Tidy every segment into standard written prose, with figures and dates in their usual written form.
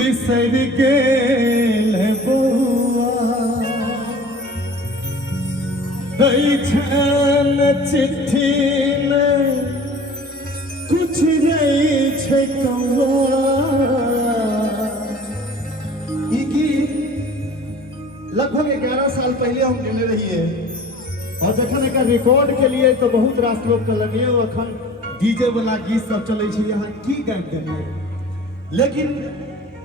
बिसर गेल बउआ छल चिट्ठी में कुछ नहीं छै कौआ। ई गीत लगभग 11 साल पहले हम गेने रहिए और जखन एक रिकॉर्ड के लिए तो बहुत रास लोग कहलिए अखन डीजे वाला गीत सब चले छै यहाँ की गाबि देलिए, लेकिन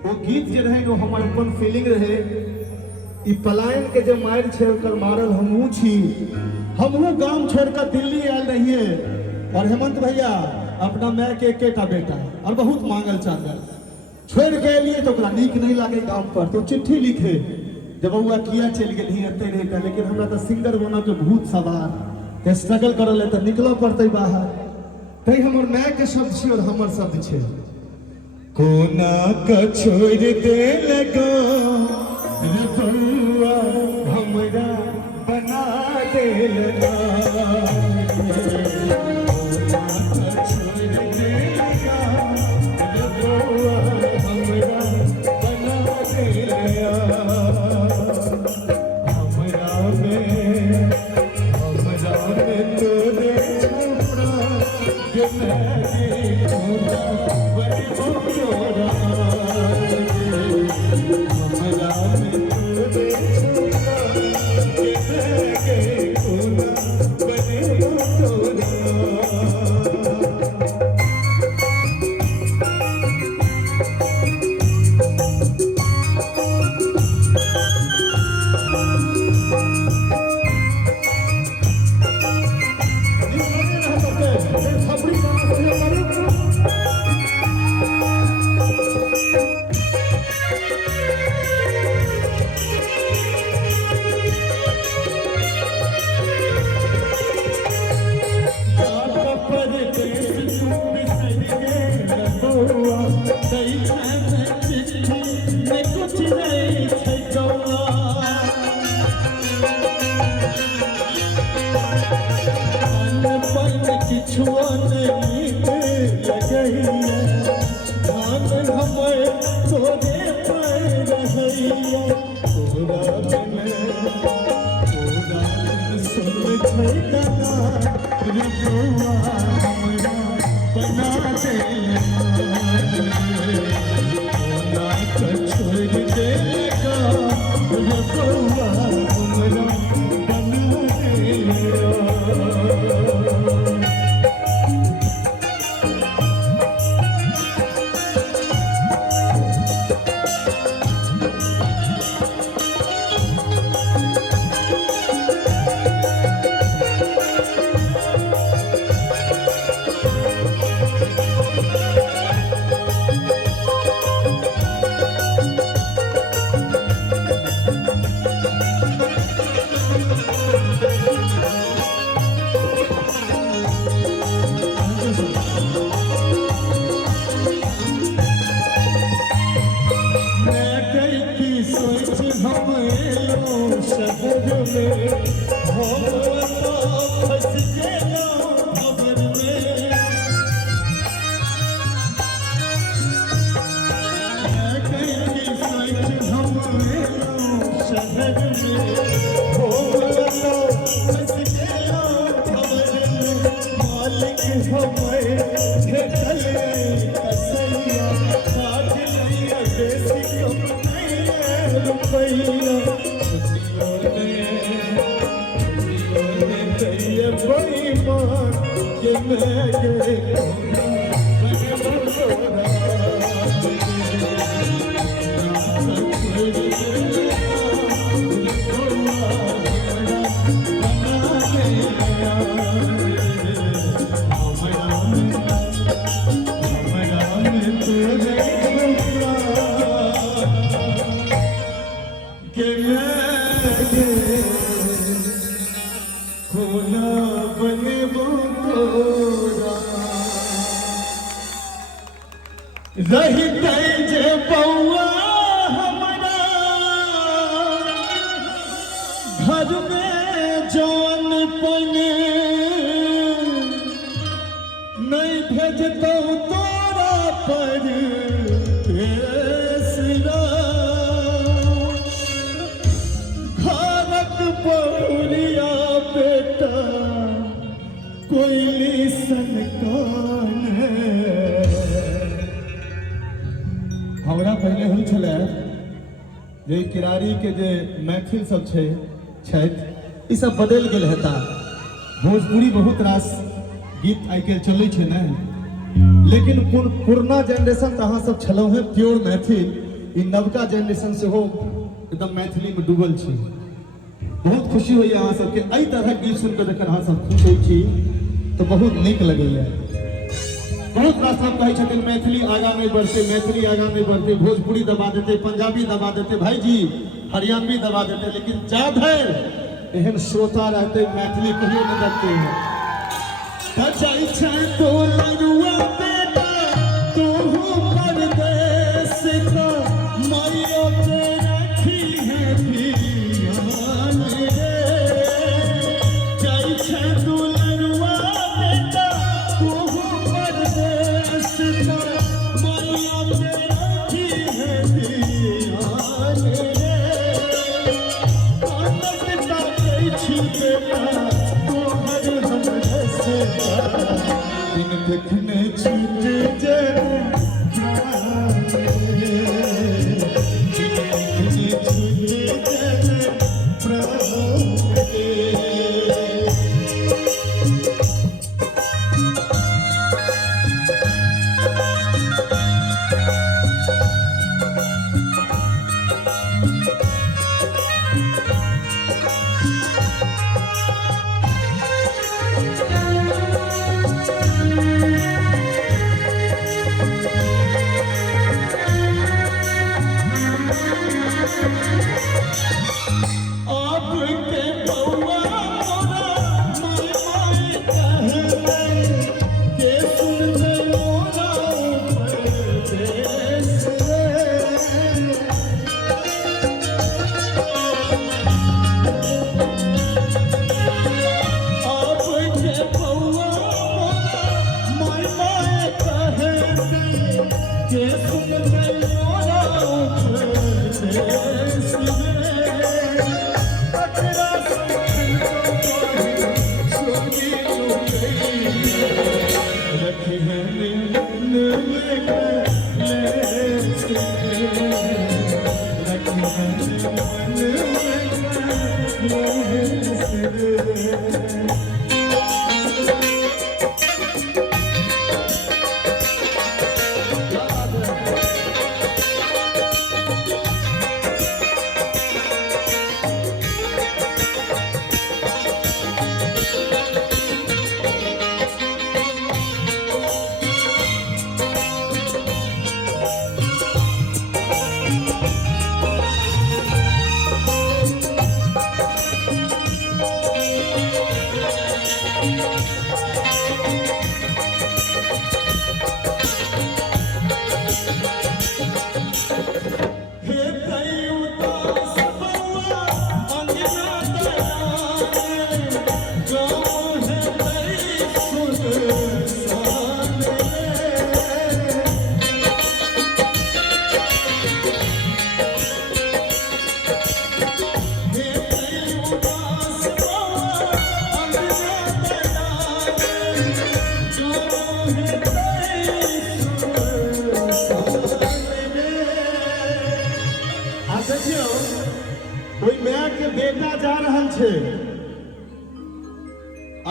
वो गीत जे रहे वो हमार अपन फीलिंग रहे। ई पलायन के जो मार छे ओकर मारल हमहू छी, हमहू गांव छोड़कर दिल्ली आयल रहिए और हेमंत भैया अपना माय के एकेटा बेटा और बहुत मांगल चांगल छोड़ के लिए तो ओकरा नीक नहीं लागे गांव पर, तो चिट्ठी लिखे जब बउआ किया चल गए एते रहे का, लेकिन हमरा तो सिंगर बना के भूत सवार स्ट्रगल करल है तो निकल पड़ते बाहर। तै हमर माय के शब्द छे और हमर शब्द छे कोना का छोड़ दे लगो रे बउआ हमरा बना दे लगा। नहीं भेजता तोरा पर पहले हुई छलै जे किरारी के जे मैथिल सब छथि ई सब बदल गेल हेता। भोजपुरी बहुत रास गीत आइ काल्हि चलै छै ने, लेकिन पुरना जेनरेशन तऽ अहाँ सब छलहुँ हैं प्योर मैथिल, ई नवका जेनरेशन सेहो एकदम मैथिली में डूबल छी। बहुत खुशी होइए अहाँ सबके एहि तरहक गीत सुन कऽ जखन अहाँ सब खुश होइ छी तऽ बहुत नीक लगैए। बहुत रास लोग कहै छथिन मैथिली आगाँ नहीं बढ़ते, मैथिली आगाँ नहीं बढ़ते, भोजपुरी दबा देते, पंजाबी दबा देते, भाईजी हरियाणवी दबा देते, लेकिन जाधर एहन श्रोता रहते मैथिली कहियो नहीं दबते हैं। तो लरुआ बेटा तू परदेस का मैया के रखी है धियान रे। जाई छै तू लरुआ बेटा तू परदेस का मैया के रखी है धियान रे। पिता के छी बेटा तोहर हमरे से दिन देखने छूटे जाए प्राण रे। दिन देखने छूटे जाए प्राण रे।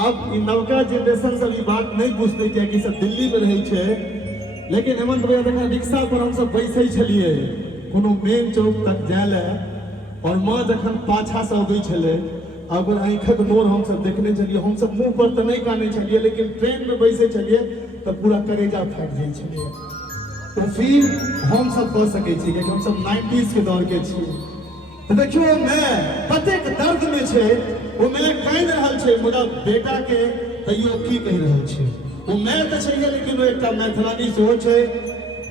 अब नवका जेनरेशन सब बात नहीं बुझते कि सब दिल्ली में रहे छे, लेकिन हेमंत भैया देखा रिक्शा पर हम सब बैसे छलिए कोनो मेन चौक तक जाए और माँ जखन पाछा से अबै छले अगर आँखक नोर हम सब देखने छलिए, हम सब मुंह पर तो नहीं काने छलिए, लेकिन ट्रेन में बैसे छलिए तो पूरा करेजा फाट जाए छलिए। तो फिर हम सब कह सके छी कि हम सब 90s के दौर के छी। तो देखियो मैं कतेक दर्द में छे, वो मैं कांद रहल छे, मुदा बेटा के तैयो की कह रहल छे। वो मैं तो छे लेकिन वो एकटा मैथिलानी सेहो छे,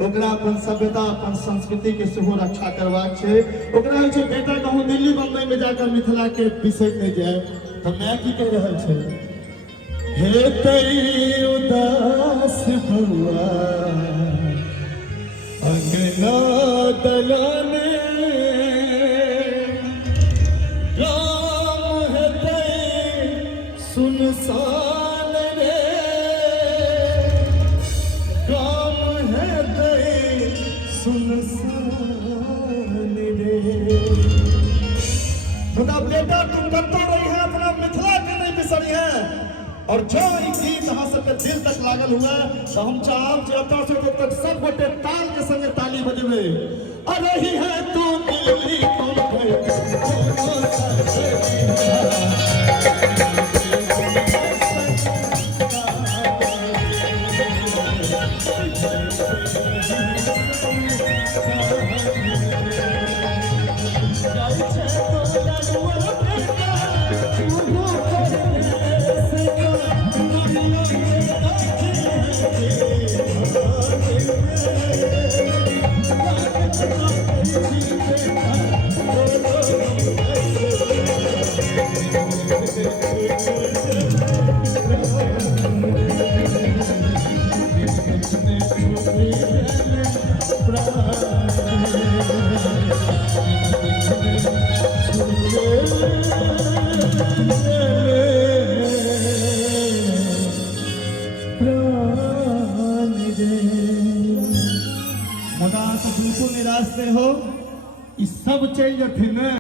ओकरा अपन सभ्यता अपन संस्कृति के सेहो रक्षा करबाक छे। ओकरा होइ छे बेटा कहूँ दिल्ली बम्बई में जाकर मिथिला के बिसर नहीं जाए। तो मैं की कह रहल छे, हे तई उदास बउआ अंगना दलाने सुनसान रे, राम है दई सुनसान खुदा बेटा तुम करते रही है अपना मिथिला के नहीं बिसरी है। और जो ई गीत अहाँ सबके दिल तक लागल हुआ तो हम चाहब जे एतऽ से ओतऽ तक सब गोटे ताल के संगे ताली बजेबै। अरे ही है तू दिल्ली मुदा तो बिल्कुल निराश नहीं हो, इस सब चल जथिन।